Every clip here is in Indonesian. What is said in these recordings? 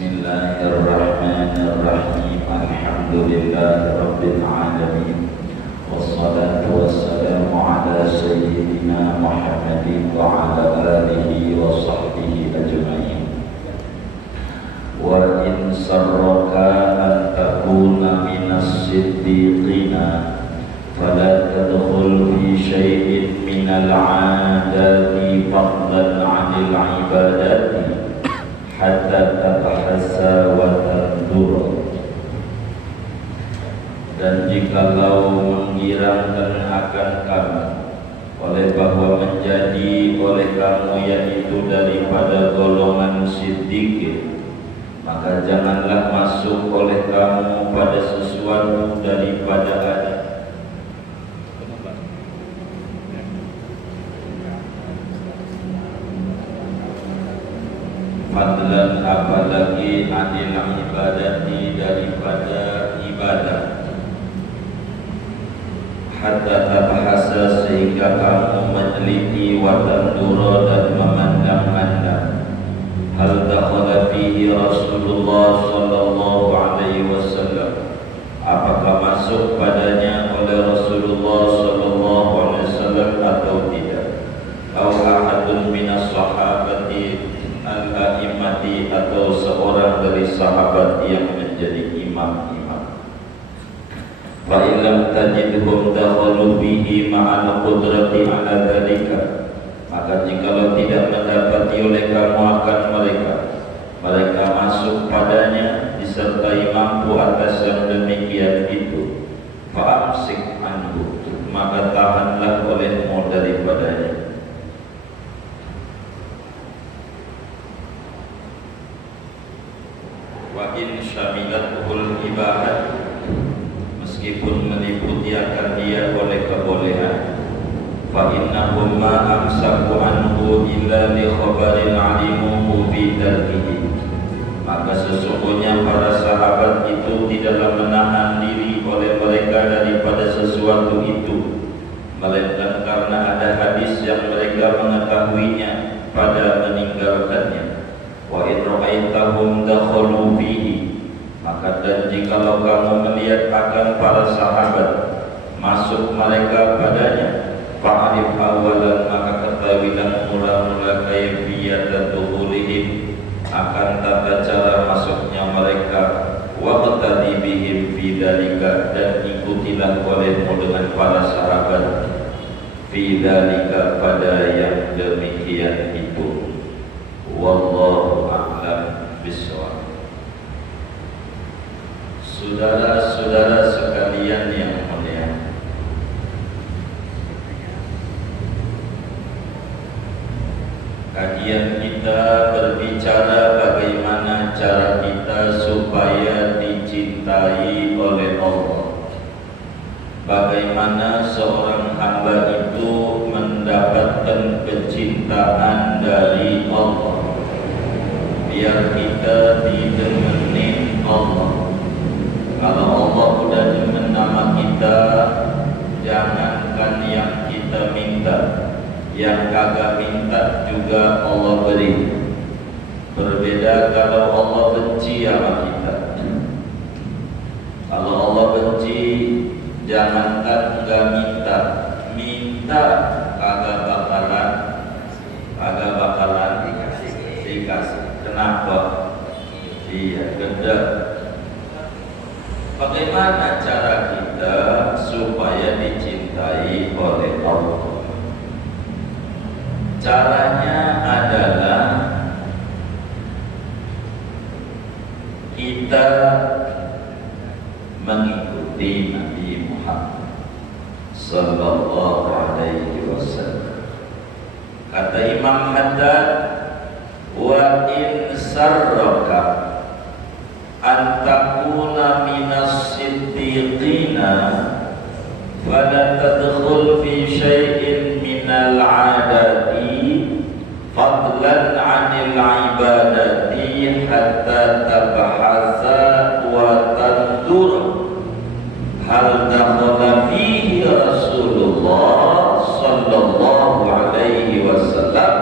Bismillahirrahmanirrahim. Alhamdulillahirabbil alamin. Wassalatu wassalamu ala sayyidina Muhammadin wa ala alihi wa sahbihi ajma'in. Wa in sarraka an takuna minas siddiqina fala tadkhul fi syai'in minal 'adati fadlan 'anil 'ibadati hatta tabahasa wa tandur. Dan jikalau menggirangkan akan kamu oleh bahwa menjadi oleh kamu yaitu daripada golongan siddiqin, maka janganlah masuk oleh kamu pada sesuatu daripada adat. Fadlan apalagi anil ibadati daripada ibadah, hatta tabahasa sehingga kamu meneliti wa tandura dan memandang-mandang. Hal dakhala fihi Rasulullah sallallahu alaihi wasallam, apakah masuk padanya oleh Rasulullah sallallahu alaihi wasallam atau tidak? Au ahadun minas sahabati al-a'immati, atau seorang dari sahabat yang menjadi imam-imam. Fa illam tajidhum dakhalu bihi ma'al qudrati ala dzalika, maka jikalau tidak mendapati oleh kamu akan mereka masuk padanya disertai mampu atas yang demikian itu, fa amsik anhu, maka tahanlah olehmu daripadanya. Wa in syamilatul ibadah, meskipun meliputi akan dia oleh kebolehan, fa innahum ma amsaku anhu illa li khabarin alimuhu bi darbihi, maka sesungguhnya para sahabat itu tidaklah menahan diri oleh mereka daripada sesuatu itu, melainkan karena ada hadis yang mereka mengetahuinya pada meninggalkannya. Wa in ra'aitahum dakhalu fihi, maka dan jikalau kamu melihat akan para sahabat masuk mereka padanya, fa'arif awalan, maka ketahuilah mula-mula kaifiyat dukhulihim, akan tata cara masuknya mereka, wa qtadi bihim fi dzalika, dan ikutilah olehmu dengan para sahabat fi dzalika, pada yang demikian itu. Wallahu a'lam bishawab. Saudara-saudara sekalian yang mulia, kajian kita berbicara bagaimana cara kita supaya dicintai oleh Allah, bagaimana seorang hamba itu mendapatkan kecintaan dari Allah, biar kita didemenin Allah. Kalau Allah udah demen nama kita, jangankan yang kita minta, yang kagak minta juga Allah beri. Berbeda kalau Allah benci sama kita. Kalau Allah benci, jangankan enggak minta kagak bakalan dikasih. Kenapa? Iya, gede. Bagaimana cara kita supaya dicintai oleh Allah? Caranya adalah kita mengikuti Nabi Muhammad sallallahu alaihi wasallam. Kata Imam Haddad, wa in sarraka an takuna minas siddiqina fala tadkhul fi syai'in minal 'adati fadlan 'anil 'ibadati hatta tabahasa wa tandur hal dakhala fihi Rasulullah sallallahu alaihi wasallam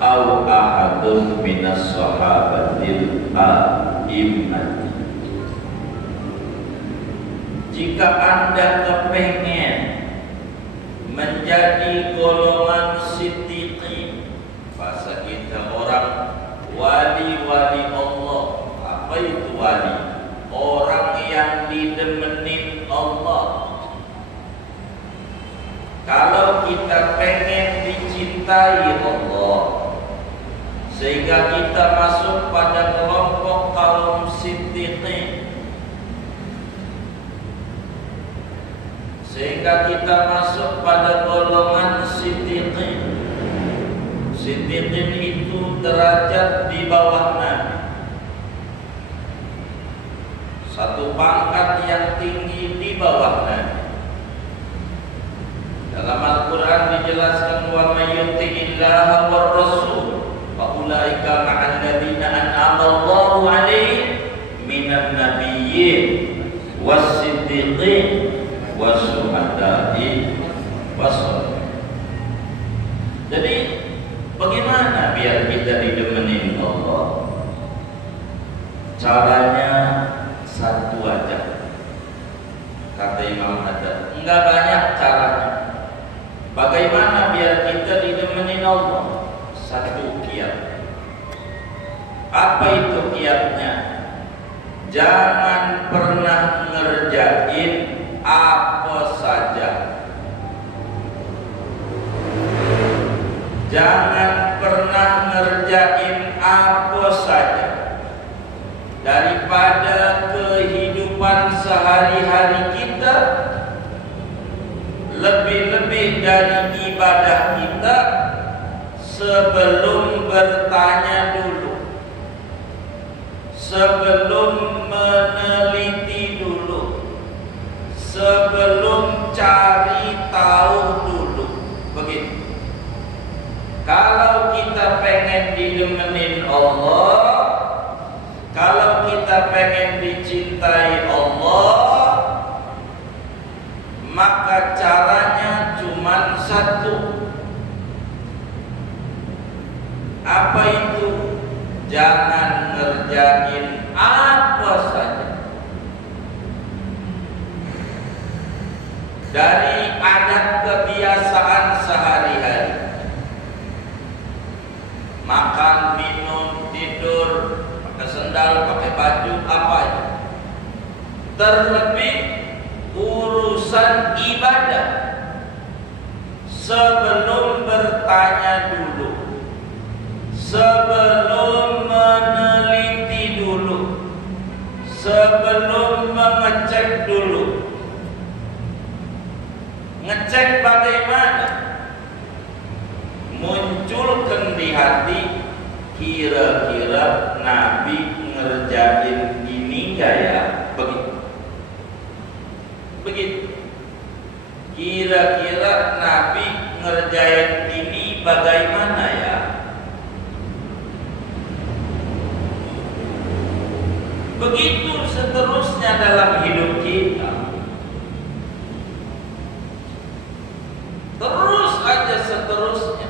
au ahadun minas sahabatil immati. Jika Anda kepengen menjadi golongan siddiqin, bahasa kita orang wali-wali Allah. Apa itu wali? Orang yang didemenin Allah. Kalau kita pengen dicintai Allah, sehingga kita masuk pada kelompok kaum siddiqin, sehingga kita masuk pada golongan siddiqin. Siddiqin itu derajat di bawah Nabi, satu pangkat yang tinggi di bawah Nabi. Dalam Al-Quran dijelaskan, wa may yuti'illaha war rasul fa ulaika ma'al ladzina an'ama Allahu 'alaihim minan nabiyyin was-siddiqin was-syuhada'i was-sholihin. Jadi bagaimana biar kita didemenin Allah? Caranya satu aja, kata Imam Haddad. Enggak banyak caranya. Bagaimana biar kita didemenin Allah? Satu kiat. Apa itu kiatnya? Jangan pernah ngerjain apa saja. Jangan pernah ngerjain apa saja. Daripada kehidupan sehari-hari kita, lebih-lebih dari ibadah kita, sebelum bertanya dulu, sebelum meneliti dulu, sebelum cari tahu dulu. Begitu. Kalau kita pengen didemenin Allah, kalau kita pengen dicintai Allah, maka caranya cuma satu. Apa itu? Jangan ngerjain apa saja. Dari adat kebiasaan sehari-hari, makan, minum, tidur, pakai sendal, pakai baju, apa aja. Terlebih urusan ibadah, sebelum bertanya dulu, sebelum meneliti dulu, sebelum mengecek dulu. Ngecek bagaimana? Munculkan di hati, kira-kira Nabi ngerjain ini enggak ya? Begitu. Begitu. Kira-kira Nabi ngerjain ini bagaimana ya? Begitu seterusnya dalam hidup kita. Terus aja seterusnya.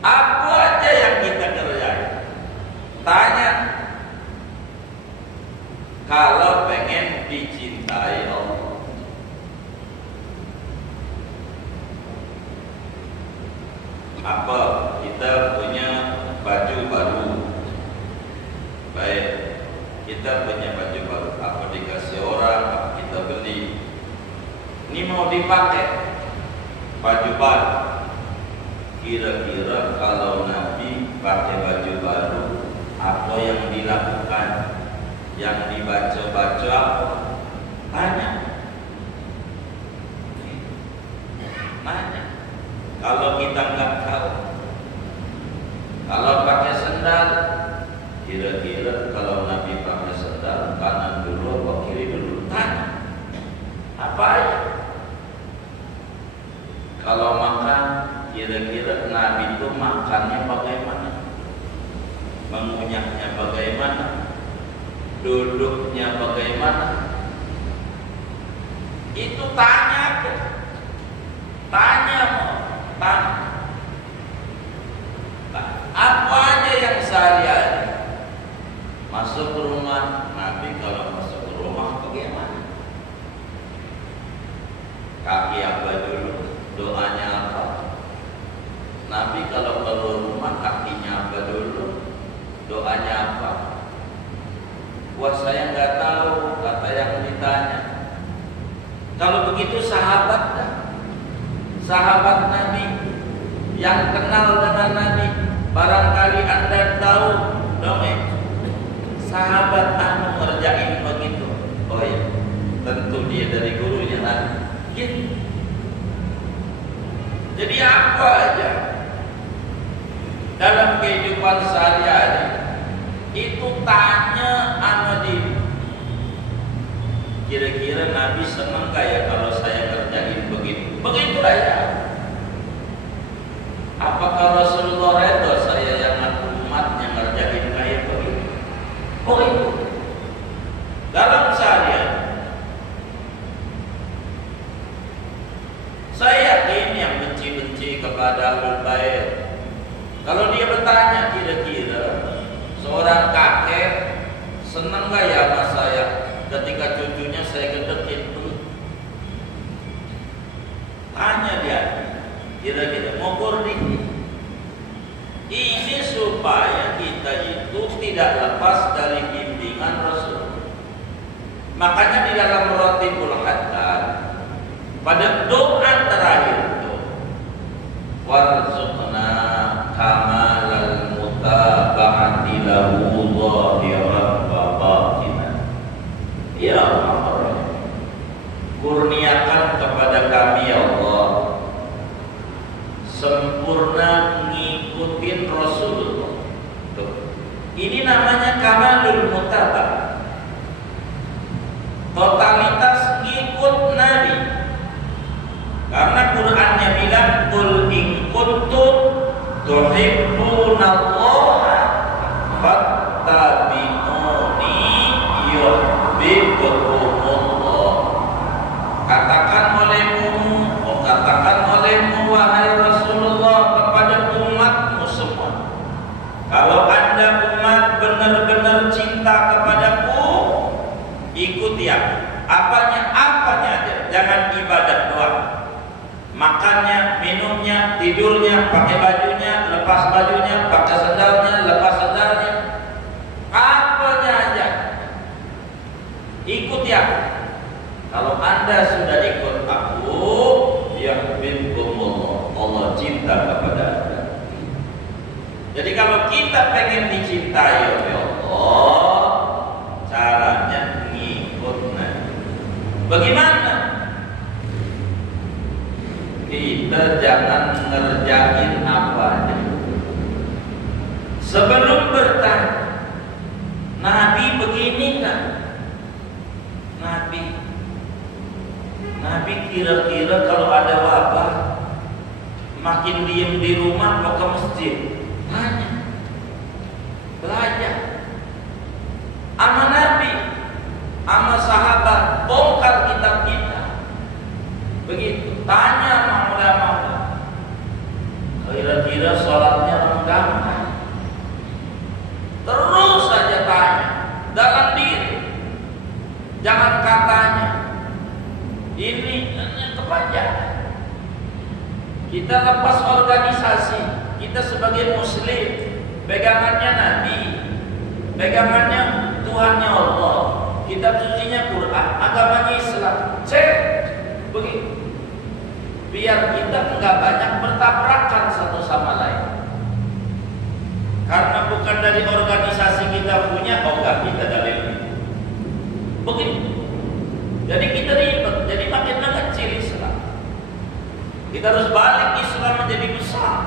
Apa aja yang kita kerjain, tanya. Kalau pengen dicintai Allah, apa kita punya baju baru, baik, kita punya baju baru, apa dikasih orang, apa kita beli, ini mau dipakai baju baru. Kira-kira kalau Nabi pakai baju baru, apa yang dilakukan, yang dibaca-baca apa? Tanya. Nanya. Kalau kita nggak tahu, kalau pakai sendal, kira-kira kalau Nabi pakai sendal, kanan dulu atau kiri dulu? Tanya. Apa aja? Kalau makan, kira-kira Nabi itu makannya bagaimana? Mengunyahnya bagaimana? Duduknya bagaimana? Itu tanya ke. Tanya. Apa aja yang sehari-hari? Masa sahabat Nabi yang kenal dengan Nabi. Barangkali Anda tahu dongeng sahabat anu ngerjain begitu. Oh ya, tentu dia dari gurunya Nabi. Gitu. Jadi apa aja dalam kehidupan sehari-hari itu tanya sama dia. Kira-kira Nabi senang gak ya kalau saya kerjain begitu? Begitulah ya. Apakah Rasulullah redha saya yang umatnya ngerjain kayak begitu? Oh itu. Dalam seharian saya yakin yang benci-benci kepada Ahlul Bait, kalau dia bertanya kira-kira seorang kakek senang gak ya sama saya ketika cucunya saya gedekin dulu? Tanya dia, kira-kira ngukur dikit. Ini supaya kita itu tidak lepas dari bimbingan Rasul. Makanya di dalam Ratibul Haddad pada doa terakhir itu, warzuqna kamalal mutaba'ati lahu zahiran wa batinan. Ya Allah, kurniakan kepada kami ya Allah sempurna ngikutin Rasulullah. Ini namanya kamalul mutaba'ah, totalitas ngikut Nabi. Karena Qur'annya bilang qul in kuntum tuhibbunallaha fattabi'uni yuhibbukumullah. Katakan olehmu wahai Rasulullah kepada umatmu semua, kalau Anda umat benar-benar cinta kepadaku, ikuti aku. Apanya aja, jangan ibadah doang. Makannya, minumnya, tidurnya, pakai bajunya, lepas bajunya, pakai sendalnya, lepas sendalnya, apanya aja ikuti aku. Kalau Anda sudah ikut aku, yahbibkumullah, Allah cinta kepada Anda. Jadi kalau kita pengen dicintai oleh Allah, caranya ngikut Nabi. Bagaimana? Kita jangan ngerjain apa aja. Sebelum bertanya, Nabi begini kan? Nabi kira-kira kalau ada wabah, makin diem di rumah mau ke masjid, tanya, belajar. Ama Nabi, ama sahabat, bongkar kitab kita. Begitu, tanya sama ulama. Kira-kira sholatnya renggang. Terus saja tanya dalam diri, jangan katanya. Ini kepanjangan. Kita lepas organisasi, kita sebagai Muslim, pegangannya Nabi, pegangannya Tuhannya Allah, kitab sucinya Quran, agamanya Islam. Cek begitu. Biar kita enggak banyak bertabrakan satu sama lain. Karena bukan dari organisasi kita punya, oh enggak kita dari begitu. Jadi kita ribet, jadi makin kecil Islam. Kita harus balik Islam menjadi besar.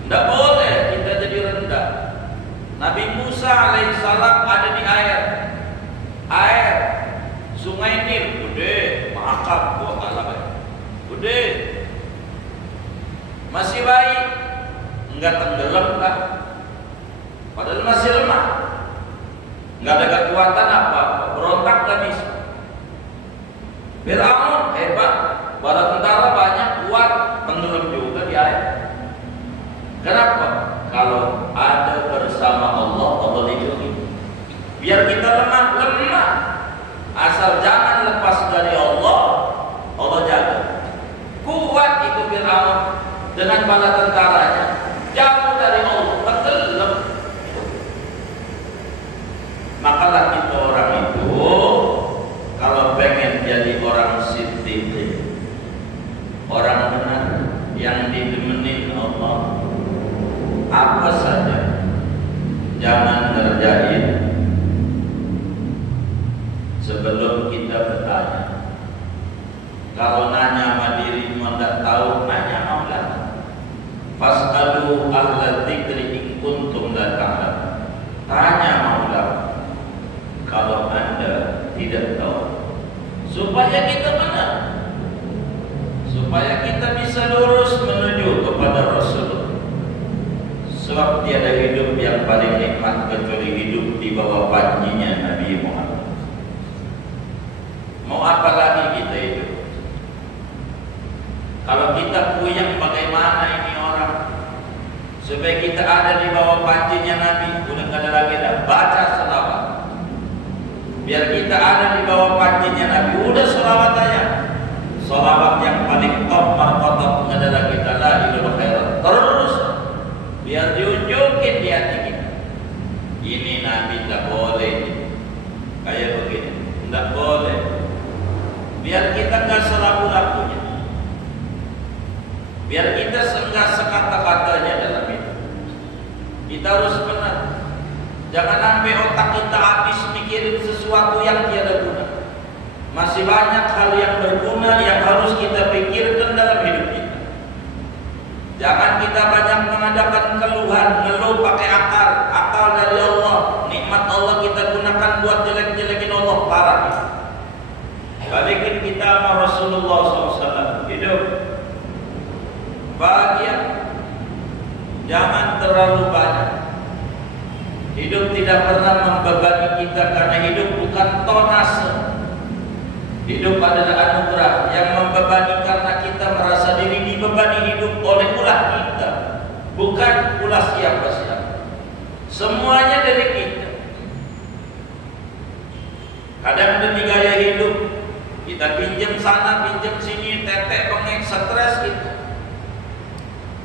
Tidak boleh kita jadi rendah. Nabi Musa alaihissalam ada di air Sungai Nil, gede, mahakam, gede, masih bayi, enggak tenggelam kan? Padahal masih lemah, enggak ada kekuatan apa-apa, berontak gak bisa. Fir'aun hebat, bala tentara banyak, kuat, tenggelam juga di air. Kenapa? Kalau ada bersama Allah, Allah lindungi. Biar kita lemah, asal jangan lepas dari Allah, Allah jaga. Kuat itu Fir'aun dengan bala tentaranya, jauh dari Allah, tenggelam. Makalah kita orang itu kalau pengen jadi orang siddiq, orang benar yang didemenin Allah, apa saja jangan ngerjain sebelum kita bertanya. Kalau nanya sama diri tidak tahu, nanya Allah. Fas'alu ahla dzikri in kuntum la ta'lamun. Tanya Allah kalau Anda tidak tahu, supaya kita benar, supaya kita bisa lurus menuju kepada Rasul. Sebab tiada hidup yang paling nikmat kecuali hidup di bawah panjinya Nabi Muhammad. Mau apa lagi kita hidup? Kalau kita puyeng bagaimana ini orang, supaya kita ada di bawah panjinya Nabi, udah gak ada lagi dah baca selawat. Biar kita ada di bawah panjinya Nabi, udah selawat aja. Selawat yang paling top markotop, gak ada lagi la ilaha illallah. Terus biar diunjukin di hati kita. Ini Nabi tak boleh kayak begini, tak boleh. Biar kita gak selaku-lakunya, biar kita enggak sekata-katanya dalam itu. Kita harus benar. Jangan sampai otak kita habis mikirin sesuatu yang tiada guna. Masih banyak hal yang berguna yang harus kita pikirkan dalam hidup kita. Jangan kita banyak mengadakan keluhan, ngeluh pakai akal. Akal dari Allah, nikmat Allah kita gunakan buat jelek-jelekin Allah, parah. Balikin kita sama Rasulullah SAW. Hidup bahagia, jangan terlalu banyak. Hidup tidak pernah membebani kita, karena hidup bukan tonase. Hidup adalah anugerah. Yang membebani karena kita merasa diri dibebani hidup oleh ulah kita, bukan ulah siapa-siapa. Semuanya dari kita. Kadang demi gaya hidup kita pinjam sana, pinjam sini, tetek, bengek, stres kita,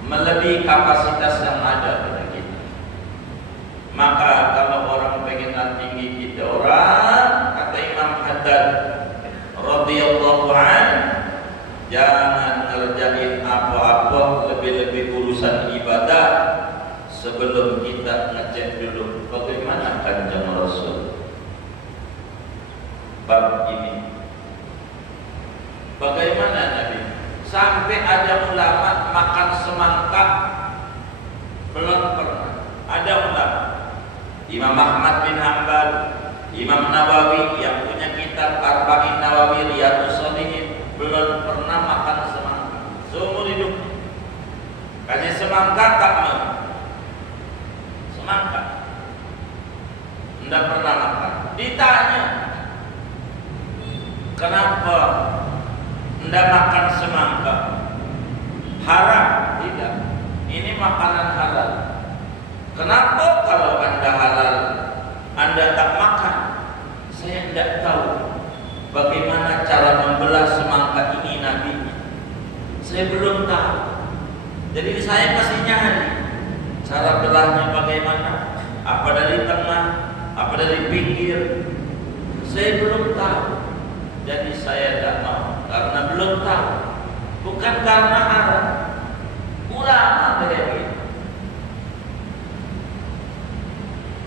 melebihi kapasitas yang ada pada kita. Maka kalau orang pengen tinggi kita, orang kata Imam Haddad radhiyallahu anhu, jangan ngerjain apa-apa, lebih-lebih urusan ibadah, sebelum kita ngecek dulu bagaimana kanjeng Rasul bab ini. Bagaimana Nabi? Sampai ada ulama makan semangka belum pernah. Ada ulama, Imam Ahmad bin Hanbal, Imam Nawawi yang punya kitab Arba'in Nawawi, Riyadhus Shalihin, belum pernah makan semangka seumur hidup. Kasih semangka tak mau. Semangka tidak pernah makan. Ditanya, kenapa tidak makan semangka? Haram? Tidak. Ini makanan halal. Kenapa kalau Anda halal, Anda tak makan? Saya tidak tahu bagaimana cara membelah semangka ini Nabi. Saya belum tahu. Jadi saya masih nyari cara belahnya bagaimana. Apa dari tengah, apa dari pinggir. Saya belum tahu. Jadi saya tidak mau, karena belum tahu. Bukan karena haram. Ulama kayak gitu.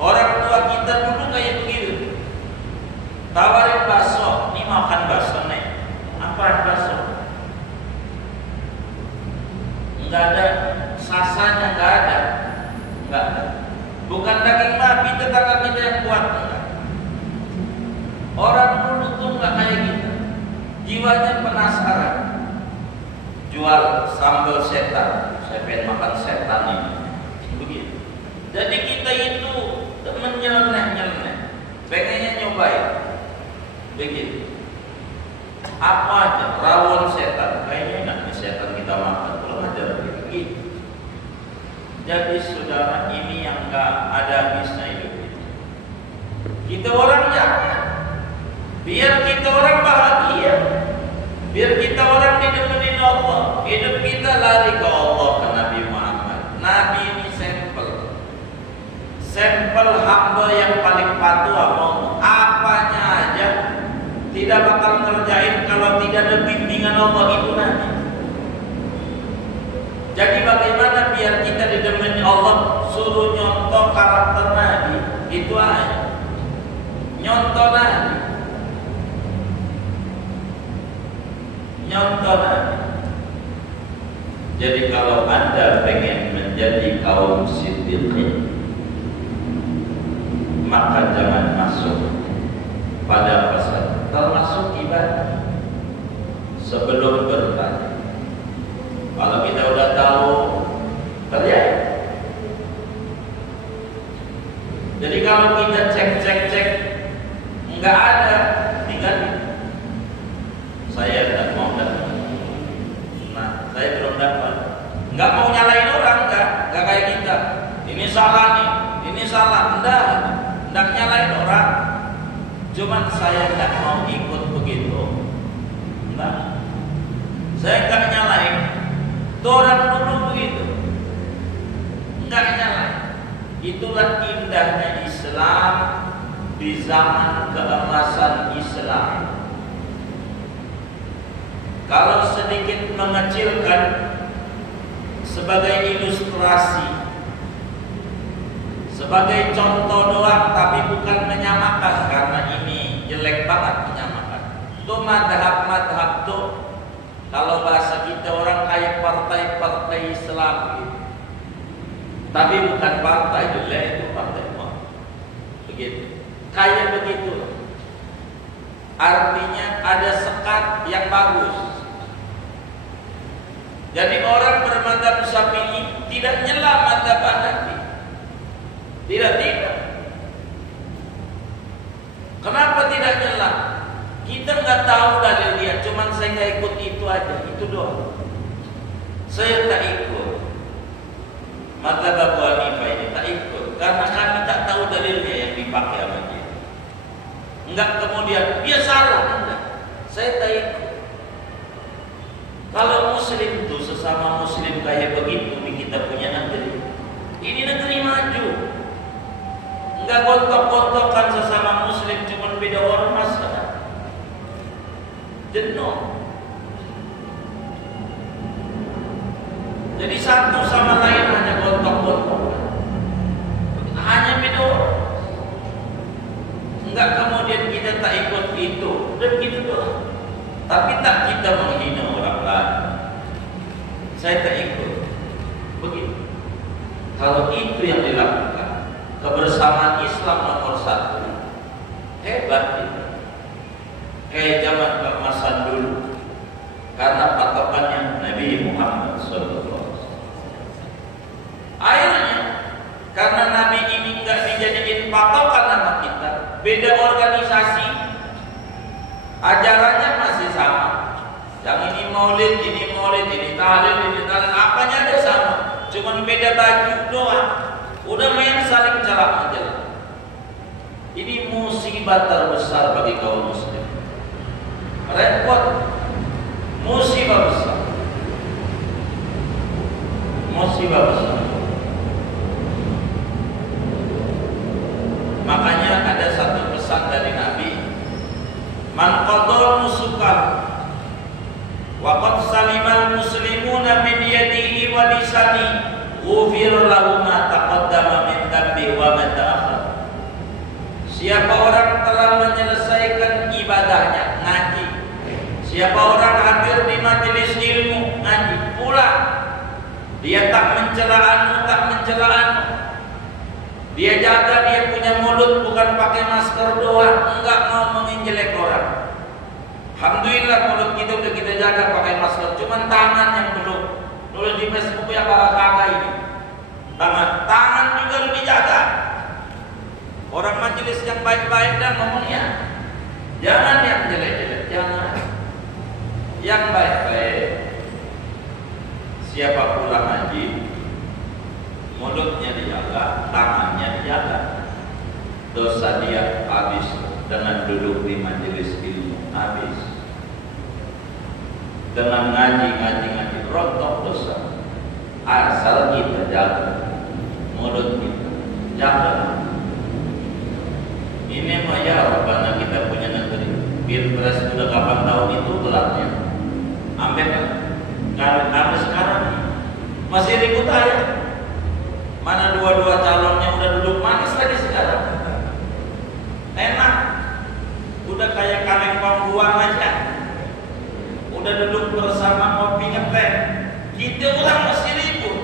Orang tua kita dulu kayak begitu. Tawarin bakso, ini makan bakso nih. Apa bakso? Enggak ada sasanya, enggak ada. Enggak ada. Bukan daging babi, tetangga kita yang kuat, enggak. Orang dulu tuh enggak kayak gitu. Jiwanya penasaran. Jual sambal setan, saya pengen makan setan ini. Begitu. Jadi kita itu menyeleneh-nyeleneh, pengennya nyobain. Begitu. Apa aja, rawon setan, kayaknya enak nih setan kita makan. Kalau aja begitu. Jadi saudara, ini yang enggak ada habisnya hidup kita. Kita orang jangan. Biar kita orang bahagia, biar kita orang didemenin Allah. Hidup kita lari ke Allah, ke Nabi Muhammad. Nabi ini sampel hamba yang paling patuh Allah. Apanya aja tidak bakal ngerjain kalau tidak ada bimbingan Allah. Itu Nabi. Allah suruh nyontoh karakter Nabi, itu aja. Nyontoh Nabi. Nyontoh Nabi. Jadi kalau Anda pengen menjadi kaum siddiqin, maka jangan masuk pada pasal termasuk ibadah sebelum bertanya. Kalau kita udah tahu, terjadi. Jadi kalau kita cek, nggak ada, tinggal saya tidak mau dapat. Nah, saya belum dapat. Nggak mau nyalain orang, nggak kayak kita. Ini salah nih, ini salah. Nggak nyalain orang. Cuman saya nggak mau ikut begitu. Nah, saya nggak nyalain. Tuh orang dulu begitu, nggak nyalain. Itulah indahnya Islam di zaman keemasan Islam. Kalau sedikit mengecilkan sebagai ilustrasi, sebagai contoh doang, tapi bukan menyamakan, karena ini jelek banget menyamakan. Itu madhab tuh, kalau bahasa kita orang kayak partai-partai Islam gitu. Tapi bukan partai jelek, itu partai mau. Begitu. Kayak begitu. Artinya ada sekat yang bagus. Jadi orang bermadzhab Syafi'i tidak nyela madzhab Hanafi. Tidak. Kenapa tidak nyela? Kita nggak tahu dalil dia, cuman saya nggak ikut itu aja, itu doang. Saya tak ikut madzhab Abu Hanifah ini, tak ikut karena kami tak tahu dalilnya yang dipakai sama dia. Enggak kemudian dia salah, enggak. Saya tak ikut. Kalau muslim itu sesama muslim kayak begitu di kita punya negeri. Ini negeri maju. Enggak gontok-gontokan sesama muslim, cuma beda ormas kan. Jenuh. Jadi satu sama lain hanya gontok-gontokan. Hanya beda ormas. Enggak kemudian kita tak ikut itu, dan gitu doang. Tapi tak kita menghina orang lain. Saya tak ikut. Begitu. Kalau itu yang dilakukan, kebersamaan Islam nomor 1, hebat itu. Kayak zaman keemasan dulu, karena patokannya Nabi Muhammad SAW. Akhirnya, karena Nabi ini nggak dijadiin patokan sama kita, beda organisasi, ajarannya masih sama. Yang ini maulid, ini tahlil, apanya ada sama. Cuman beda baju doang. Udah main saling celak aja. Ini musibah terbesar bagi kaum muslim. Repot. Musibah besar. Musibah besar. Makanya ada satu pesan dari Nabi, man qadara nusukan wa qad salimal muslimuna min yadihi wa lisani ghufira lahu ma taqaddama min dhanbi wa ma ta'akhkhar. Siapa orang telah menyelesaikan ibadahnya, ngaji. Siapa orang hadir di majelis ilmu, ngaji, pulang. Dia tak mencela anu, tak mencela anu. Dia jaga dia punya mulut, bukan pakai masker doang, enggak mau menginjelek orang. Alhamdulillah mulut kita udah kita jaga pakai masker, cuman tangan yang belum. Nulis di Facebook ya kakak ini. Tangan juga udah dijaga. Orang majelis yang baik-baik dan ngomongnya, jangan yang jelek-jelek, jangan. Yang baik-baik. Siapa pulang haji, mulutnya dijaga, tangannya dijaga. Dosa dia habis dengan duduk di majelis ilmu, habis. Dengan ngaji, rontok dosa. Asal kita jaga mulut kita, jaga. Ini mah ya karena kita punya negeri. Pilpres sudah 8 tahun itu gelapnya. Sampai sekarang masih ribut aja. Mana dua-dua calonnya udah duduk manis lagi sekarang. Enak. Udah kayak kaleng pangguan aja. Udah duduk bersama ngopi ngeteh. Kita orang masih ribut.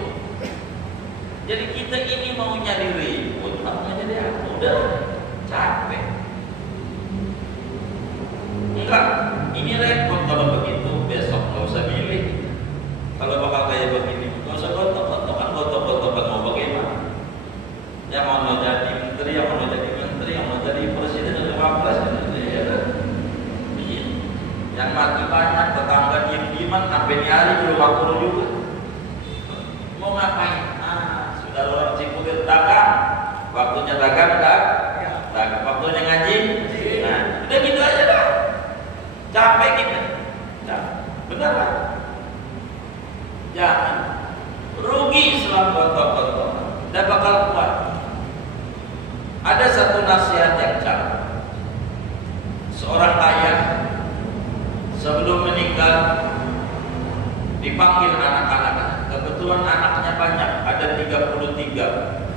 Jadi kita ini mau nyari ribut, apa jadi apa? Udah capek. Enggak, ini repot kalau begitu. Besok nggak usah milih. Kalau bakal kayak begini, nggak usah gotok-gotokan mau bagaimana? Yang mau jadi menteri, yang mau jadi menteri, yang mau jadi presiden atau wapres, yang mati banyak, tetangga diem-dieman, sampai nyari belum akur juga. Mau ngapain? Sudah orang Cipulir dagang, waktunya dagang, waktunya ngaji. Nah, udah gitu aja dah. Capek kita. Nah, benar kan? Jangan rugi selama gotok-gotok. Tidak bakal kuat. Ada satu nasihat yang cantik. Seorang ayah sebelum meninggal dipanggil anak-anaknya. Kebetulan anaknya banyak, ada 33.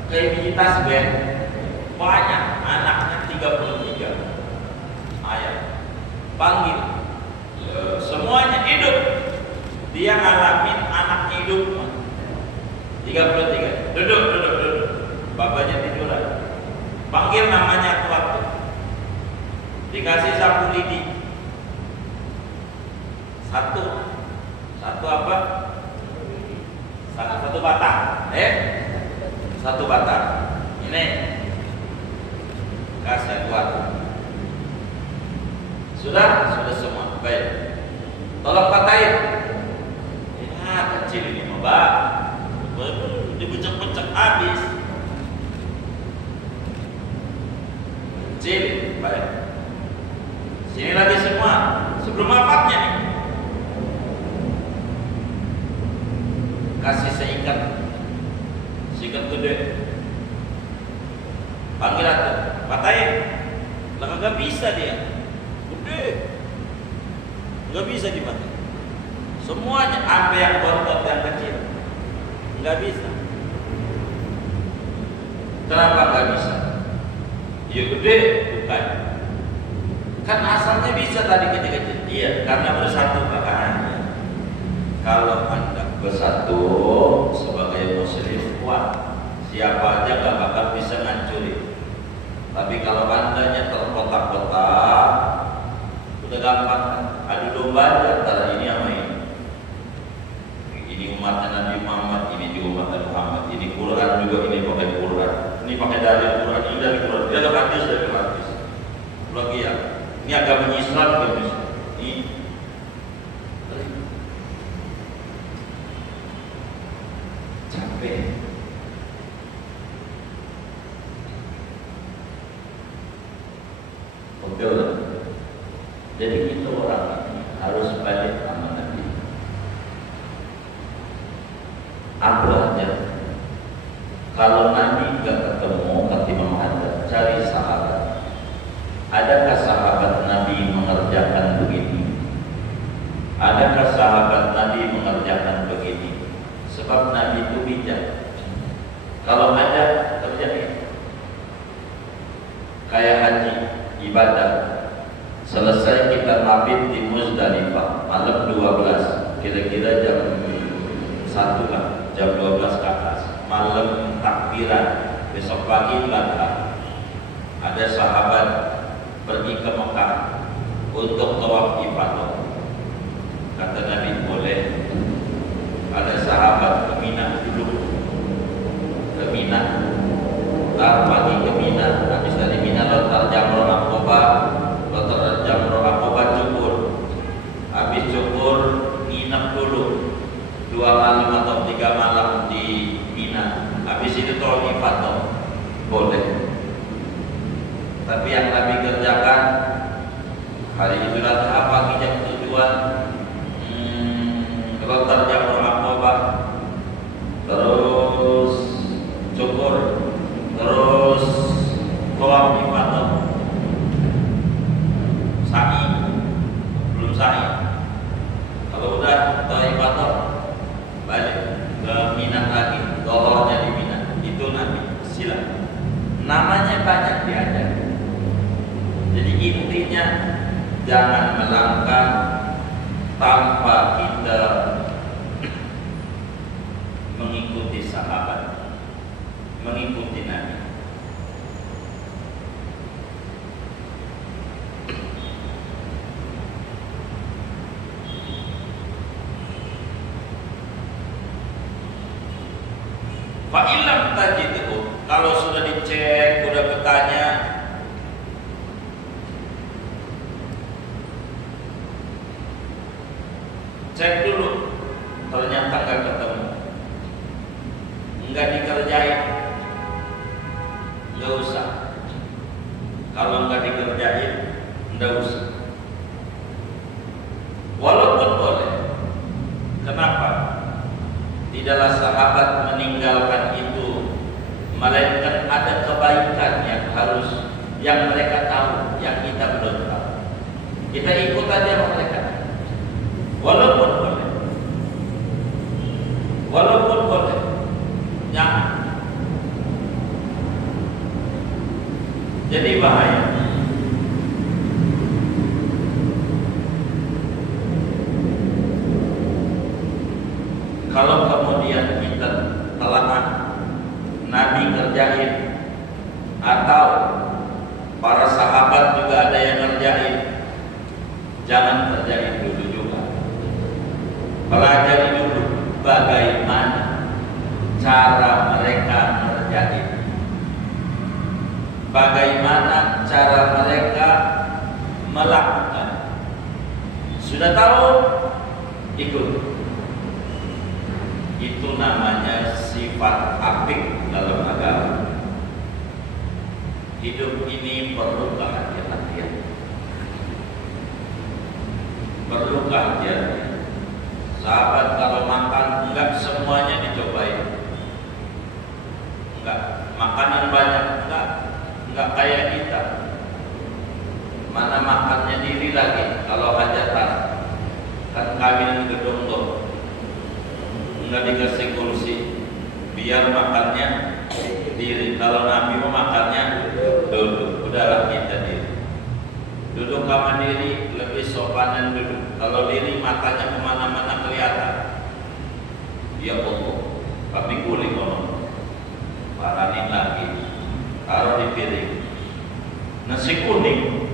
Kayak biji tasbih, banyak anaknya 33. Ayah panggil, semuanya hidup. Dia ngalamin anak hidup 33. Duduk. Bapaknya tiduran. Panggil namanya waktu. Dikasih sapu lidi. Satu apa? Satu batang. Satu batang. Ini kasih waktu. Sudah semua. Baik. Tolong patahin. Kecil ini Mbak. Dibecek-becek habis. Kecil, baik. Sini lagi semua. Sebelum wafatnya nih. Kasih seikat gede. Panggil atuh, patahin. Lah kagak bisa dia. Gede. Enggak bisa dipakai. Semuanya, apa yang bontot yang kecil, nggak bisa. Kenapa nggak bisa? Ya gede, bukan. Kan asalnya bisa tadi kecil-kecil. Iya, karena bersatu makanya. Kalau Anda bersatu sebagai muslim kuat, siapa aja nggak bakal bisa ngancurin. Tapi kalau Andanya terkotak-kotak, udah gampang. Adu domba antara ini sama ini. Ini umatnya Nabi Muhammad, ini juga umat Nabi Muhammad. Ini Quran juga, ini pakai Quran. Ini pakai dalil Quran, ini dari Quran. Dia ada hadis dari hadis. Lagi ya, ini agama Islam gitu. Ini capek. Betul. Jadi kita orang harus balik sama Nabi. Apa aja. Kalau Nabi nggak ketemu, kata Imam Haddad, cari sahabat. Adakah sahabat Nabi mengerjakan begini? Adakah sahabat Nabi mengerjakan begini? Sebab Nabi itu bijak. Kalau ada, terjadi. Kayak haji, ibadah. Selesai kita mabit di Muzdalifah malam 12, kira-kira jam 1 lah, jam 12 ke atas. Malam takbiran, besok pagi ladha. Ada sahabat pergi ke Mekah untuk tawaf ifadah. Kata Nabi boleh. Ada sahabat ke Mina dulu, ke Mina, pagi ke Mina, habis dari Mina lontar Jamrah Aqabah, lontar Jamrah Aqabah cukur, habis cukur nginep dulu 2 malam atau 3 malam di Mina, habis itu tawaf ifadah boleh. Tapi yang Nabi kerjakan hari Idul Adha pagi jam 7-an, lontar Jamrah Aqabah, terus cukur, terus tawaf ifadah, sa'i, belum sa'i. Kalau udah tawaf ifadah balik ke Mina lagi, dohornya di Mina. Itu jangan melangkah tanpa kita mengikuti sahabat, mengikuti Nabi. Fa'ilam tajidu, kalau sudah dicek, sudah bertanya, cek dulu, ternyata nggak ketemu, nggak dikerjain, nggak usah. Kalau nggak dikerjain, nggak usah. Walaupun boleh, kenapa? Tidaklah sahabat meninggalkan itu, melainkan ada kebaikan yang mereka tahu, yang kita belum tahu. Kita ikut aja mereka, walaupun boleh, jangan. Jadi bahaya. Kalau kemudian kita telah Nabi kerjain, atau para sahabat juga ada yang ngerjain, jangan kerjain dulu juga. Pelajari dulu bagaimana cara mereka ngerjain, bagaimana cara mereka melakukan. Sudah tahu, ikut. Itu namanya sifat apik dalam agama. Hidup ini perlu kehati-hatian, perlu kehati-hatian. Sahabat kalau makan, enggak semuanya dicobain, enggak makanan banyak, enggak kayak kita. Mana makannya diri lagi kalau hajatan, kan kawin gedung tuh, nggak dikasih kursi, biar makannya diri. Kalau Nabi mau makannya duduk, udahlah kita diri. Duduk sama diri lebih sopanan duduk. Kalau diri makannya kemana-mana kelihatan. Ya Allah, tapi guling ngomong, paranin lagi, taruh di piring. Nasi kuning,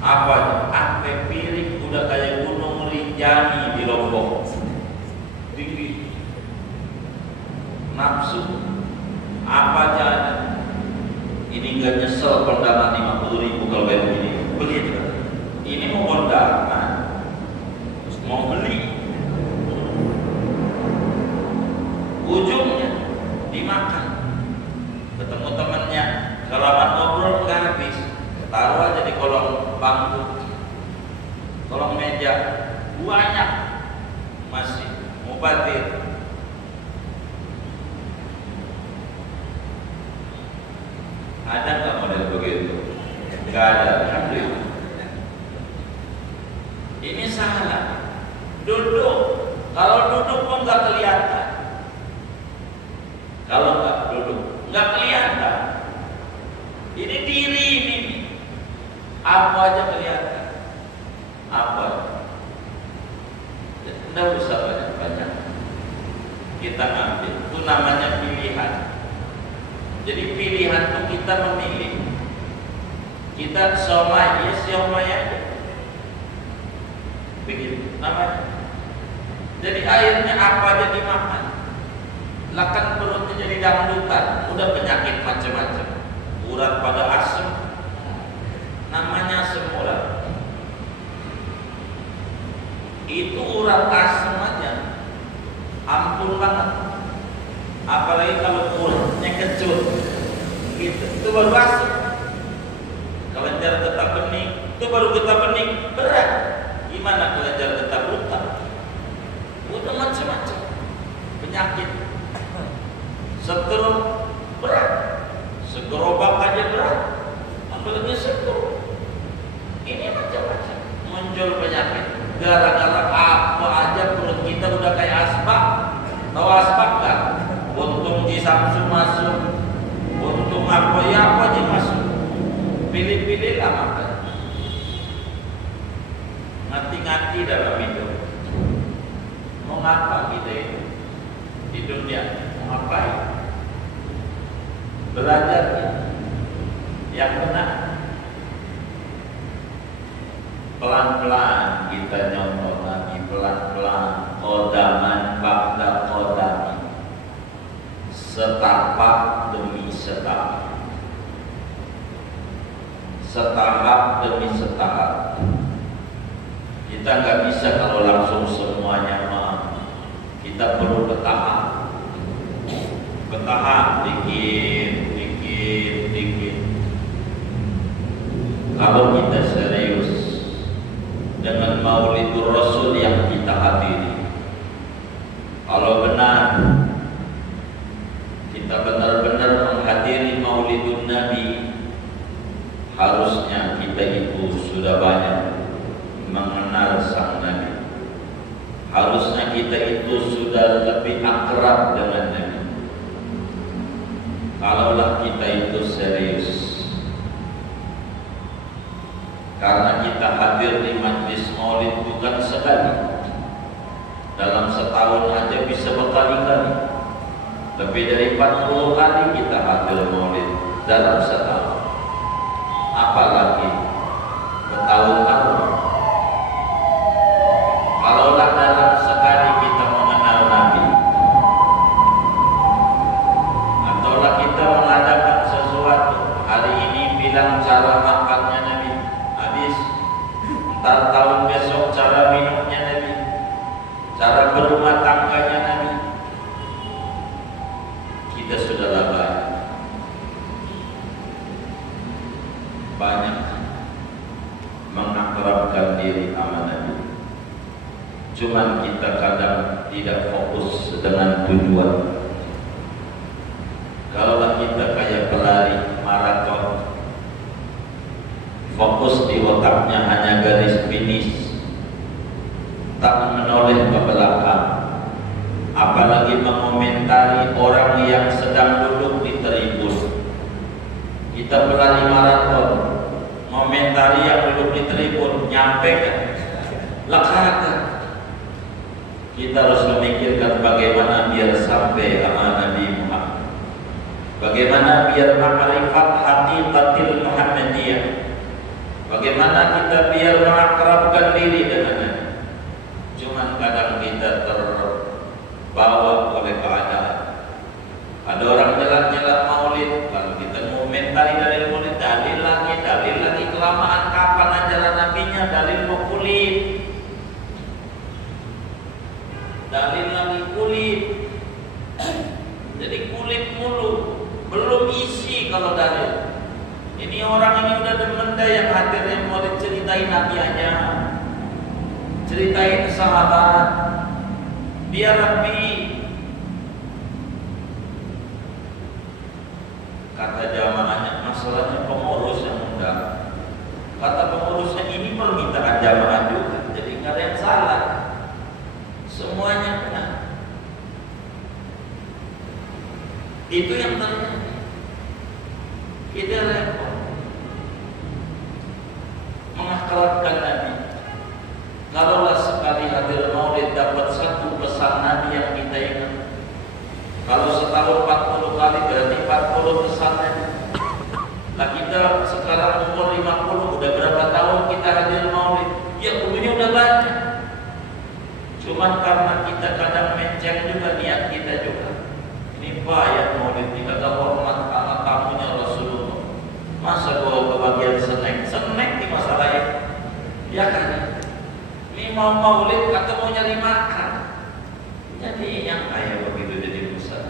apa? Sampai piring udah kayak gunung Rinjani di Lombok, tinggi. Nafsu apa aja. Ini nggak nyesel kondangan 50.000 kalau kayak begini. Begitu. Ini mau kondangan, terus mau beli, ujungnya dimakan. Ketemu temennya, kelamaan ngobrol nggak habis, taruh aja di kolong bangku, kolong meja, banyak masih mubadir. Ada nggak model begitu? Nggak ada, alhamdulillah. Ini salah. Duduk, kalau duduk pun nggak kelihatan. Kalau nggak duduk, nggak kelihatan. Ini diri ini, apa aja kelihatan. Apa? Tidak usah banyak-banyak. Kita ambil, itu namanya pilihan. Jadi pilihan itu kita memilih. Kita somai, ya siomay aja. Begitu namanya. Jadi akhirnya apa aja dimakan. Lakan perutnya jadi dangdutan, udah penyakit macam-macam. Urat pada asam, namanya asam urat. Itu urat asam aja, ampun banget. Apalagi kalau uratnya kecut, gitu, itu baru asam. Kelenjar getah bening, itu baru getah bening, berat. Gimana kelenjar getah buta? Udah macam-macam penyakit. Stroke berat, segerobak aja berat, apalagi stroke. Ini macam-macam muncul penyakit. Gara-gara apa aja perut kita udah kayak asbak. Tahu asbak kan? Untung di Samsung masuk, untung apa ya apa aja masuk. di dunia mau ngapain? Belajar yang benar. Pelan-pelan kita nyontoh lagi, pelan-pelan, kodaman ba'da kodami, setapak demi setapak, setahap demi setahap. Kita nggak bisa kalau langsung semuanya mah. Kita perlu bertahap, dikit. Kalau kita serius dengan Maulidur Rasul yang kita hadiri, kalau benar kita benar-benar menghadiri Maulidun Nabi, harusnya kita itu sudah banyak mengenal sang Nabi. Harusnya kita itu sudah lebih akrab dengan Nabi. Kalaulah kita itu serius, karena kita hadir di majlis maulid bukan sekali, dalam setahun aja bisa berkali-kali, lebih dari 40 kali kita hadir maulid dalam setahun, apalagi bertahun-tahun. Kalaulah dalam sekali kita mengenal Nabi, ataulah kita mengadakan sesuatu, hari ini bilang cara makannya Nabi, habis entar tahun besok cara minumnya Nabi, cara berumah tangganya Nabi, kita sudah banyak mengakrabkan diri sama Nabi. Cuman kita kadang tidak fokus dengan tujuan. Kalaulah kita kayak pelari maraton, fokus di otaknya hanya garis finish, tak menoleh ke belakang, apalagi mengomentari orang yang sedang duduk di tribun. Kita pelari maraton, ngomentari yang duduk di tribun, nyampe kan? Lekatan. Kita harus memikirkan bagaimana biar sampai sama Nabi Muhammad, bagaimana biar ma'rifat haqiqatil Muhammadiyah, bagaimana kita biar mengakrabkan diri dengan Nabi. Cuman kadang kita terbawa oleh keadaan. Ada orang jalan-jalan maulid, kalau kita ngomentari dari maulid, dalil lagi, kelamaan kapan ajaran nabinya, dalil mau kulit, dalil lagi kulit. Jadi kulit mulu, belum isi kalau dalil. Ini orang ini udah demen dah yang hadirnya maulid, ceritain Nabi aja, ceritain sahabat, biar Nabi. Kata jamaahnya, masalahnya pengurus yang undang. Kata pengurusnya, ini permintaan jamaah juga, jadi nggak ada yang salah, semuanya benar. Itu yang terjadi. Kita repot mengakrabkan Nabi. Kalaulah sekali hadir maulid dapat satu pesan Nabi yang kita ingat. Kalau setahun 40 kali berarti 40 pesannya. Nah kita sekarang umur 50, udah berapa tahun kita hadir maulid? Ya dulunya udah banyak. Cuman karena kita kadang menceng juga niat kita juga. Ini payah maulid, ini kata hormat sama tamunya Rasulullah. Masa gua kebagian senek di masalah ini? Ya kan? Ini mau maulid kata mau nyari makan. Jadi yang kaya begitu jadi besar.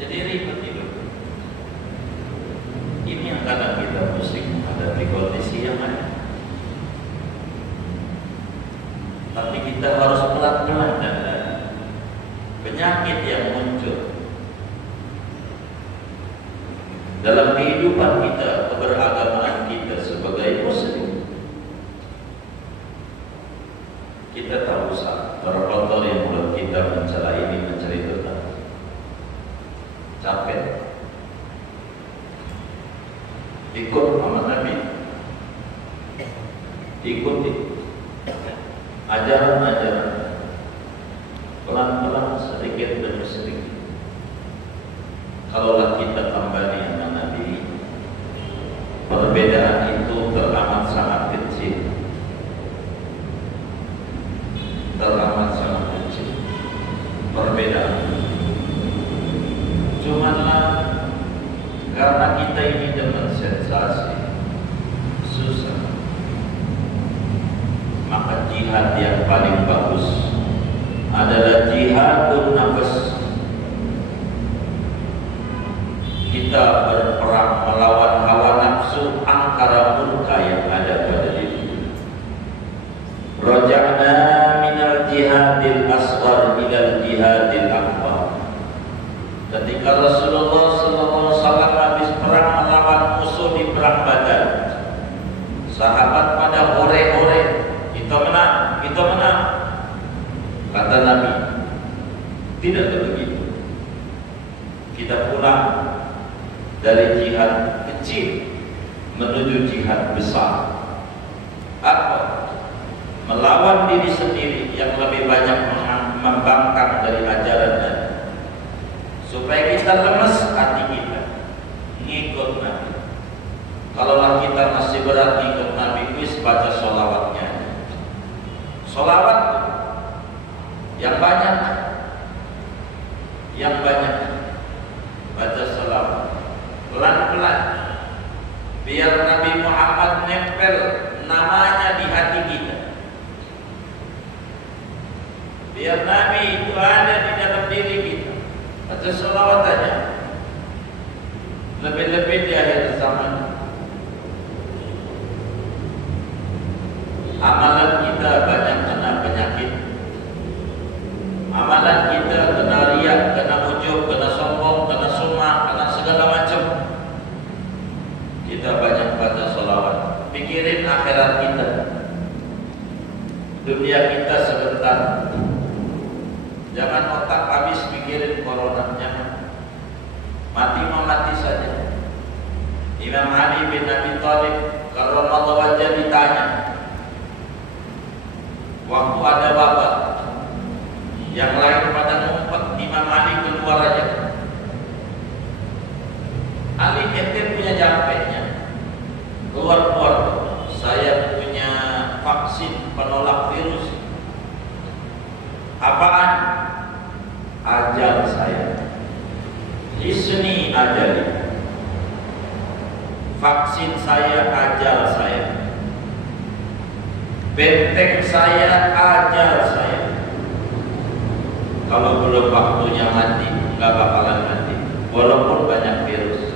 Jadi ribet hidup. Ini yang kadang kita pusing menghadapi kondisi yang ada. Tapi kita harus pelan-pelan dan penyakit yang muncul dalam kehidupan kita, keberagamaan kita sebagai muslim. Kita tak usah terkotori mulut kita mencela ini, mencela itu. Capek. Ikut sama Nabi, ikuti ajaran-ajaran, pelan-pelan Kalaulah kita tambani anak Nabi, perbedaan itu teramat sangat kecil. Teramat sangat kecil perbedaan. Cumanlah karena kita ini dengan sensasi susah, maka jihad yang paling bagus adalah jihadun nafas. Kita berperang melawan hawa nafsu angkara murka yang ada pada diri. Raja'na minal jihadil asghar ilal jihadil akbar. Ketika Rasulullah SAW habis perang melawan musuh di perang Badar, sahabat pada hore-hore, kita menang, kita menang. Kata Nabi, tidak begitu. Kita pulang dari jihad kecil menuju jihad besar. Apa? Melawan diri sendiri yang lebih banyak membangkang dari ajaran Nabi, supaya kita lemes hati kita ngikut Nabi. Kalaulah kita masih berat ngikut Nabi, wis baca sholawatnya. Sholawat yang banyak, yang banyak. Baca sholawat pelan-pelan, biar Nabi Muhammad nempel namanya di hati kita. Biar Nabi itu ada di dalam diri kita. Baca sholawat aja. Lebih-lebih di akhir zaman, amalan kita banyak kena penyakit. Amalan kita kena riak, kena ujub, kena sombong, kena sumah, kena segala macam. Kita banyak baca sholawat. Pikirin akhirat kita. Dunia kita sebentar. Jangan otak habis pikirin corona. Jangan. Mati saja. Imam Ali bin Abi Thalib karramallahu wajhah ditanya, waktu ada wabah, yang lain pada ngumpet, Imam Ali keluar aja. Ali ente punya jampenya, keluar. Saya punya vaksin penolak virus. Apaan? Ajal saya. Hisni ajali. Vaksin saya, ajal saya. Benteng saya, ajal saya. Kalau belum waktunya mati, nggak bakalan mati. Walaupun banyak virus,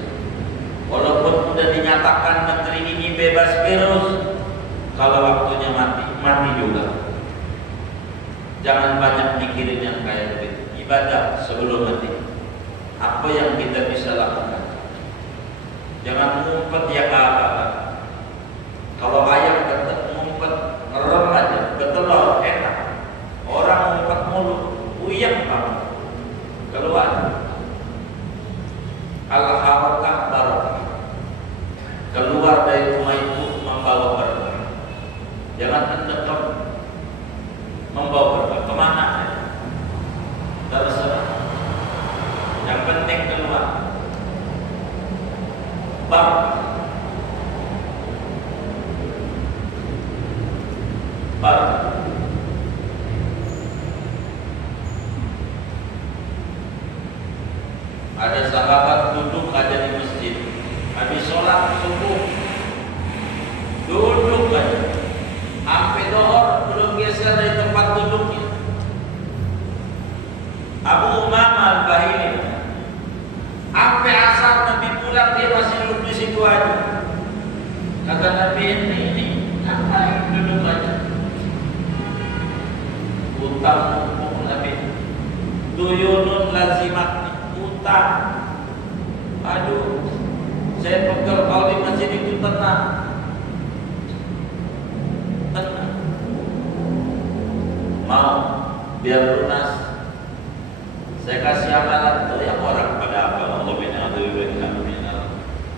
walaupun sudah dinyatakan negeri ini bebas virus, kalau waktunya mati, mati juga. Jangan banyak mikirin yang kayak begitu. Ibadah sebelum mati. Apa yang kita bisa lakukan? Jangan ngumpet ya apa-apa. Kalau ayam ketemu ngumpet, ngerem aja, betelor enak. Orang ngumpet mulu, uyang banget. Keluar. Al-harakah barakah. Keluar dari rumah itu membawa berkah. Jangan mendekam membawa berkah. Kemana? Terserah. Yang penting keluar. Barakah. Ada sahabat duduk aja di masjid, habis sholat subuh duduk aja, sampai dohor belum geser dari tempat duduknya. Abu Umamah Al-Bahili, sampai asar Nabi pulang dia masih duduk di situ aja. Kata Nabi, ini ngapain duduk aja? Utang Nabi, duyunun lazimat, utang. Aduh, saya pegel kalau di masjid itu tenang. Mau biar lunas, saya kasih amalan tuh yang orang pada apa? Allah bin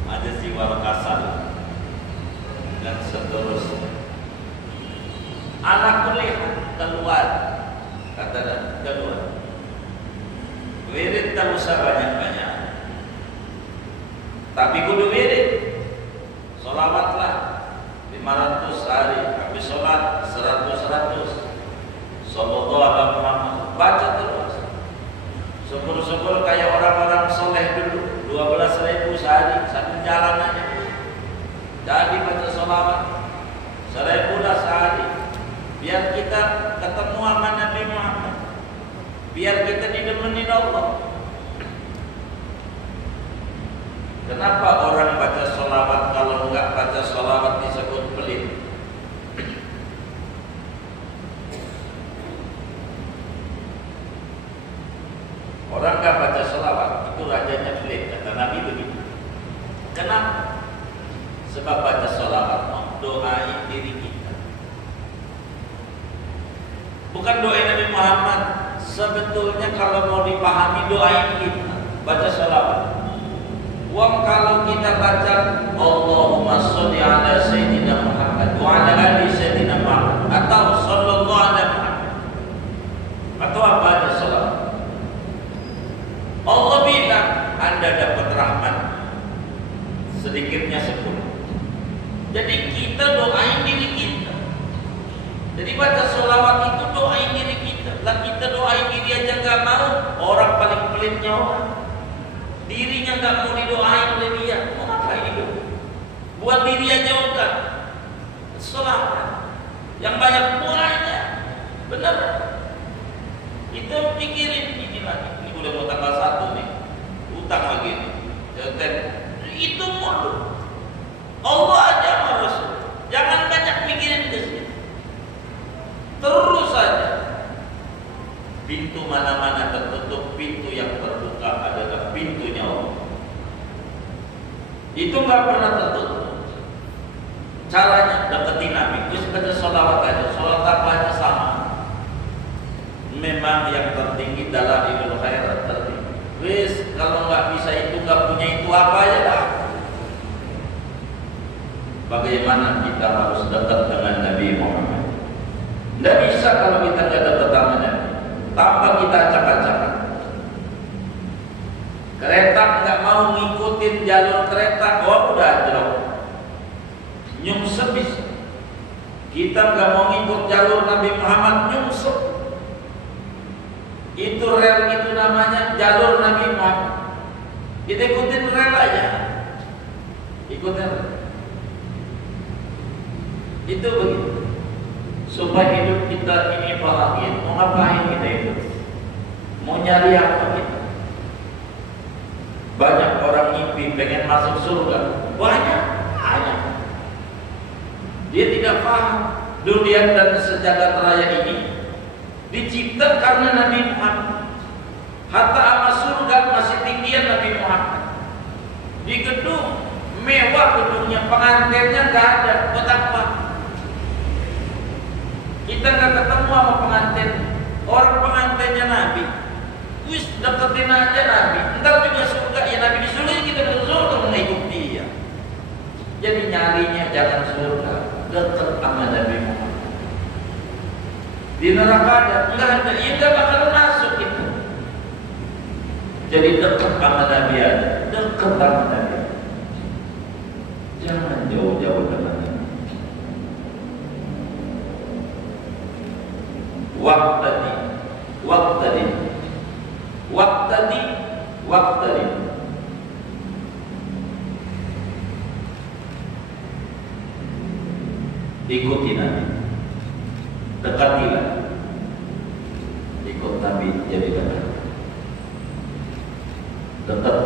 ada siwal kasar dan seterusnya. Anak kuliah keluar, kata keluar. Wirid tak usah banyak-banyak. sallallahu alaihi Muhammad. Baca terus. Syukur-syukur kayak orang-orang soleh dulu, 12.000 sehari sambil jalan aja. Jadi baca sholawat 1.000 lah sehari. Biar kita ketemu sama Nabi Muhammad. Biar kita didemenin Allah. Kenapa orang baca sholawat kalau enggak baca sholawat disebut pelit? Orang enggak baca sholawat itu rajanya pelit, kata Nabi begitu. Kenapa? Sebab baca sholawat doain diri kita. Bukan doain Nabi Muhammad. Sebetulnya kalau mau dipahami doain kita baca sholawat. Wong kalau kita baca Allahumma sholli ala Sayyidina Muhammad wa ala ali Sayyidina Muhammad atau sallallahu alaihi Muhammad atau apa aja sholawat, Allah bilang Anda dapat rahmat sedikitnya 10. Jadi kita doain diri kita. Jadi baca sholawat itu doain diri kita. Lah kita doain diri aja nggak mau, orang paling pelitnya orang. Dirinya nggak mau didoain oleh dia, mau ngapain itu? Buat diri aja udah. Sholawat yang banyak-banyak, benar? Itu pikirin ini lagi. Ini udah mau tanggal 1 nih, utang lagi nih. Itu mulu. Allah aja harus. Jangan banyak mikirin ke sini. Terus saja. Pintu mana-mana tertutup, pintu yang terbuka adalah pintunya Allah. Itu nggak pernah tertutup. Caranya deketin Nabi. Terus baca sholawat aja, sholat apa aja sama. Memang yang tertinggi dalam ilmu khairat tertinggi. Wis kalau nggak bisa itu, nggak punya itu apa ya dah. Bagaimana kita harus dekat dengan Nabi Muhammad? Tidak bisa kalau kita nggak dekat dengan Nabi. Tanpa kita acak-acakan. Kereta nggak mau ngikutin jalur kereta, oh udah jelek. Nyungsep bisa. Kita nggak mau ngikut jalur Nabi Muhammad, nyungsep. Itu rel itu namanya jalur Nabi Muhammad. Kita ikutin rel aja. Ikutin rel. Itu begitu. Supaya hidup kita ini bahagia. Mau ngapain kita hidup? Mau nyari apa kita? Banyak orang mimpi pengen masuk surga. Banyak. Dia tidak paham dunia dan sejagat raya ini dicipta karena Nabi Muhammad. Hatta sama surga masih tinggian Nabi Muhammad. Di gedung mewah, gedungnya pengantinnya nggak ada. Buat apa? Kita nggak ketemu sama pengantin. Orang pengantinnya Nabi. Wis deketin aja Nabi. Entar juga surga ya, Nabi di surga kita ke surga mengikut dia. Jadi nyarinya jangan surga, dekat sama Nabi Muhammad. Di neraka ada, enggak ada, ya enggak bakal masuk itu. Jadi dekat sama Nabi aja, dekat sama Nabi. Jangan jauh-jauh dengan Nabi. Waktadi. Ikuti Nabi, dekatilah. Ikut Nabi jadi dekat. Dekat.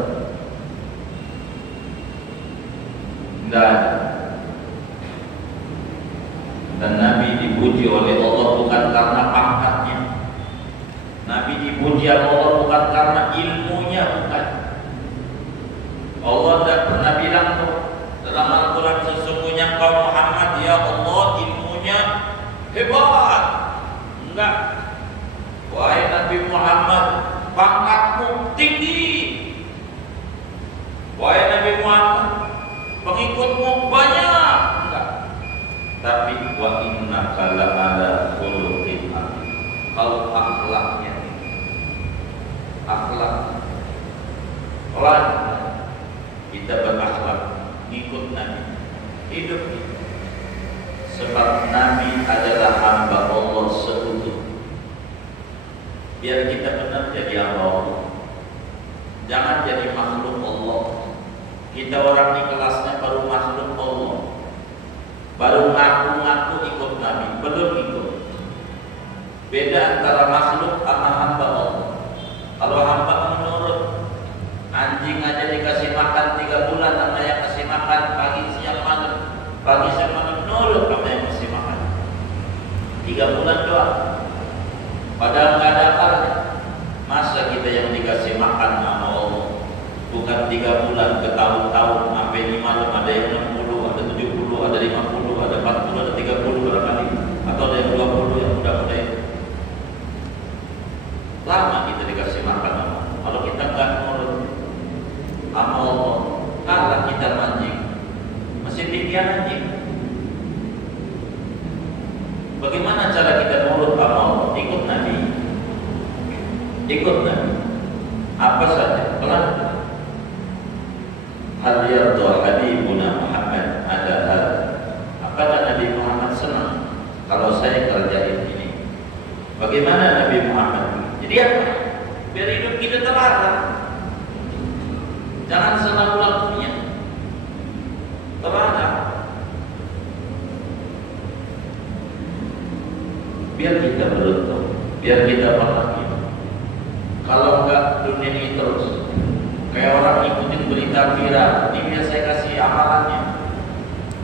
Enggak ada. Dan Nabi dipuji oleh Allah bukan karena pangkatnya. Nabi dipuji oleh Allah bukan karena ilmunya, bukan. Allah tidak pernah bilang tuh dalam Al-Quran, sesungguhnya kau Muhammad ya Allah ilmunya hebat. Enggak. Wahai Nabi Muhammad, pangkatmu tinggi. Wahai Nabi Muhammad, pengikutmu banyak. Enggak. Tapi wa innaka la'ala khuluqin adzim. Kalau akhlaknya, akhlak, pelan kita berakhlak, ngikut Nabi, hidup kita. Sebab Nabi adalah hamba Allah seutuh. biar kita benar jadi Allah. Jangan jadi makhluk Allah. Kita orang di kelasnya baru makhluk Allah, baru ngaku-ngaku ikut Nabi, belum ikut. Beda antara makhluk sama hamba Allah. Kalau hamba menurut, anjing aja dikasih makan 3 bulan sama yang kasih makan pagi siang malam, pagi siang malam nurut sama yang kasih makan 3 bulan doang, padahal nggak ada akalnya. Masa kita yang dikasih makan sama Allah bukan 3 bulan ke tahun-tahun, sampai 5 malam, ada yang 60, ada 70, ada 50, ada 40, ada 30 barangkali, atau ada yang 20 yang muda-muda itu. Lama kita dikasih makan sama Allah. Kalau kita nggak nurut sama Allah, kalah kita anjing, masih pikiran anjing. Bagaimana cara kita nurut sama Allah? Ikut Nabi, ikut Nabi. Apa saja, pelan. Hal yardha habibuna Muhammad ada hal. Apakah Nabi Muhammad senang kalau saya kerjain ini? Bagaimana Nabi Muhammad? Jadi apa? Biar hidup kita terarah. Jangan selalu lakunya terarah. Biar kita beruntung, biar kita bahagia. Kalau enggak dunia ini terus kayak orang ikutin berita viral. Ini biar saya kasih amalannya.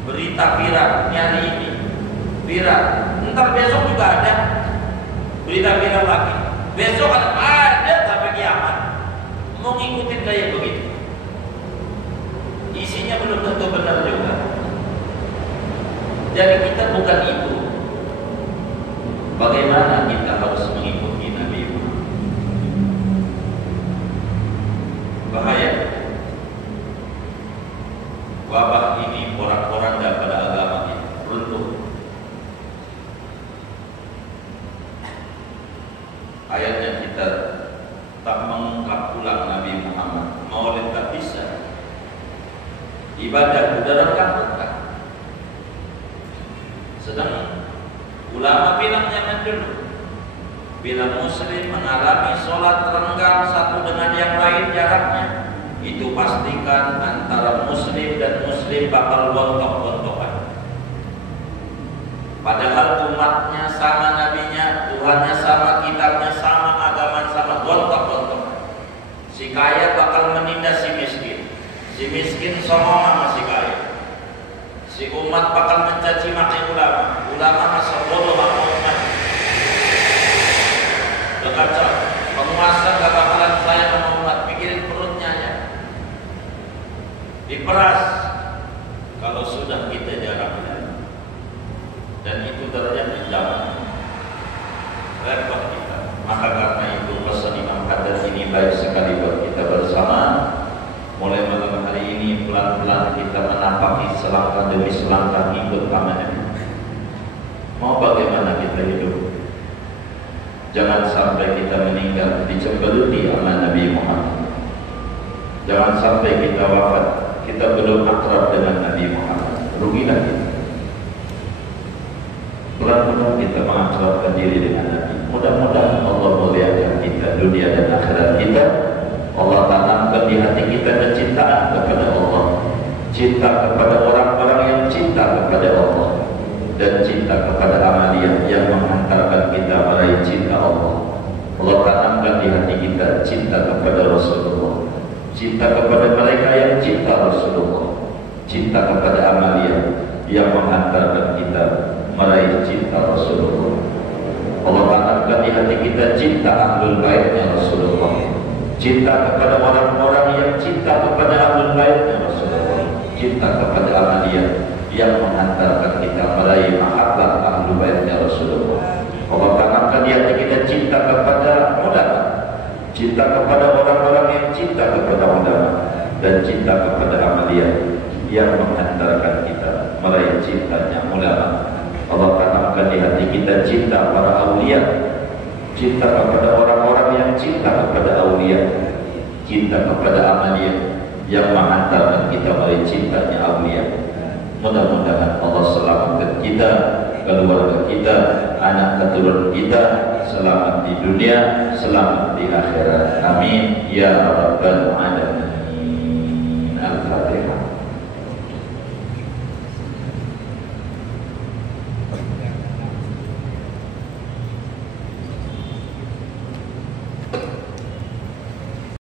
Berita viral nyari ini viral, ntar besok juga ada berita viral lagi, besok ada sampai kiamat. Mau ngikutin gaya begitu, isinya belum tentu benar juga. Jadi kita bukan itu. Bagaimana kita harus mengikuti Nabi Muhammad? Bahaya. Wabah ini porak-poranda pada agama ini runtuh. Ayatnya kita tak mengungkap ulang Nabi Muhammad, maulid tak bisa, ibadah udah lengkap. Sedang ulama bilang jangan dulu. Bila muslim mengalami sholat renggang satu dengan yang lain jaraknya, itu pastikan antara muslim dan muslim bakal gontok-gontokan. Padahal umatnya sama, nabinya, Tuhannya sama, kitabnya sama, agama sama, gontok-gontokan. Si kaya bakal menindas si miskin, si miskin songong sama si kaya. Si umat bakal mencaci maki ulama, ulama masa bodoh sama umat. Kacau, penguasa gak bakalan sayang sama umat, pikirin perutnya aja. Diperas kalau sudah kita jaraknya, dan itu terjadi zaman repot kita. Maka karena itu pesan Imam Haddad ini baik sekali buat kita bersama. Mulai malam hari ini pelan-pelan kita menapaki selangkah demi selangkah ikut pamannya. Mau bagaimana kita hidup? Jangan sampai kita meninggal dicembeluti sama Nabi Muhammad. Jangan sampai kita wafat kita belum akrab dengan Nabi Muhammad. Rugilah kita. Pelan-pelan kita mengakrabkan diri dengan Nabi. Mudah-mudahan Allah muliakan kita dunia dan akhirat kita. Allah tanamkan di hati kita kecintaan kepada Allah, cinta kepada orang-orang yang cinta kepada Allah, dan cinta kepada amalia yang menghantarkan kita meraih cinta Allah. Allah tanamkan di hati kita cinta kepada Rasulullah, cinta kepada mereka yang cinta Rasulullah, cinta kepada amalia yang menghantarkan kita meraih cinta Rasulullah. Allah tanamkan di hati kita cinta ahlul baitnya Rasulullah, cinta kepada orang-orang yang cinta kepada ahlul baitnya Rasulullah, cinta kepada amalia yang menghantarkan kita meraih mahabbah ahlul baitnya Rasulullah. Allah tanamkan di hati kita cinta kepada ulama, cinta kepada orang-orang yang cinta kepada ulama, dan cinta kepada amalia yang menghantarkan kita meraih cintanya ulama. Allah tanamkan di hati kita cinta para aulia, cinta kepada orang-orang yang cinta kepada aulia, cinta kepada amalia yang menghantarkan kita meraih cintanya aulia. Mudah-mudahan Allah selamatkan kita keluarga kita, anak keturunan kita selamat di dunia, selamat di akhirat. Amin ya rabbal alamin.